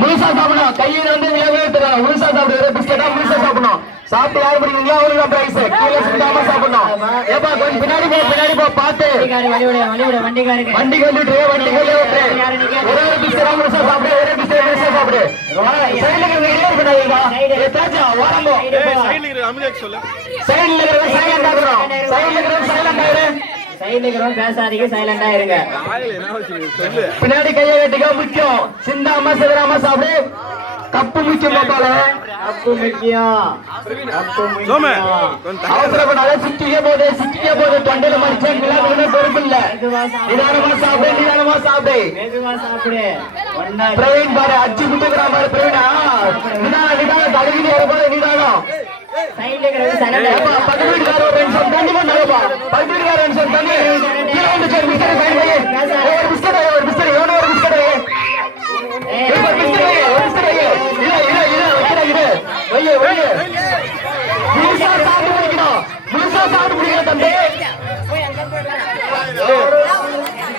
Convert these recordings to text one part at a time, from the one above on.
முழுசா சாப்பிடணும். கையில வந்து விளையாட்டு முழுசா சாப்பிடுற பிஸ்கெட்டா முழுசா சாப்பிடணும். சாப்பிட்டு யார் பிடிக்கிறீங்களோ அவங்களுக்கு பிரைஸ் கீழே சுத்தாம சாப்பிடணும். ஏப்பா கொஞ்சம் பின்னாடி போ பின்னாடி போ வண்டிக்காருக்கு வண்டி கழுவிட்டு வண்டி கழுவி விட்டு ஒரே ஒரு பிஸ்கெட்டா முழுசா சாப்பிடு ஒரே பிஸ்கெட் முழுசா சாப்பிடு. சைடுல இருக்கிற கிளியர் பண்ணாதீங்க ஏத்தாச்சா ஓரம்போ. சைடுல இருக்கிற சைலண்ட் ஆகணும் சைடுல இருக்கிற சைலண்ட் ஆயிரு சைடுல இருக்கிறவங்க பேசாதீங்க சைலண்டா இருங்க. பின்னாடி கையை கட்டிக்க முக்கியம் சிந்தாம சிதறாம சாப்பிடு. கப்பு முக்கியம் பாப்பால அப்பு முக்கியம். அப்பு முக்கியம். அவசரப்படாத சிக்கிக்க போது சிக்கிக்க போது தொண்டையில மடிச்சேன் கிளாஸ் பொறுப்பு இல்ல. நிதானமா சாப்பிடு நிதானமா சாப்பிடு. மெதுவா சாப்பிடு. பிரவீன் பாரு அச்சு முட்டுக்கிறான் பாரு பிரவீனா. நிதானம் நிதானம் தடுக்கிட்டு போது நிதானம். சைடுல பக்கத்து வீட்டுக்காரர் ஒரு நிமிஷம் தண்ணி கொண்டாங்கப்பா தண்ணி கீழே வந்து பிஸ்கட் ஒரு பிஸ்கட் ஒரு பிஸ்கட் ஒரு பிஸ்கட் ஒரு பிஸ்கட் ஒரு பிஸ்கட் இரு இரு இரு வைக்கிற இரு முழுசா சாப்பிட்டு முடிக்கணும். முழுசா சாப்பிட்டு தம்பி.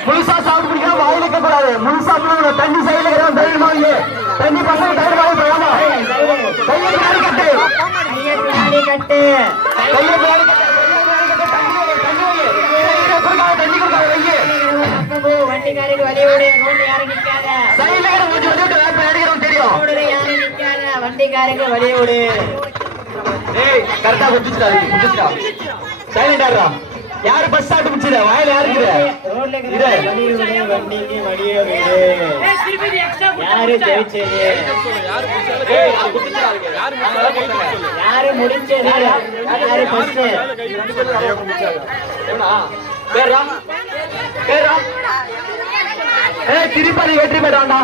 முழுசா சாப்பிட்டு முடிக்கணும் வாயில வைக்க கூடாது முழுசா தண்ணி சைடுல இருக்கிறவன் தைரியமா தண்ணி பசங்க தைரியமா போகாம. கையை கட்டு. கட்டு கையை பின்னாடி கட்டு தண்ணி கொடுக்காத வையே வழி விடு ரோட்ல யாரும் நிக்காத தெரியும் யாரும் நிக்காத விடு ஏய் கரெக்டா குடிச்சுடா குடிச்சுடா சைலண்ட் ஆடுறா யாரு பஸ் ஸ்டார்ட் குடிச்சுட வாயில யாருக்கு ரோட்ல இருக்கிற வழி விடு வண்டிக்கு வழிய விடு யாரு ஜெயிச்சது யாரு முடிச்சது யாரு ஃபர்ஸ்ட் பேரா பேரா ஏய் திருப்பதி வெற்றி பெறாண்டா?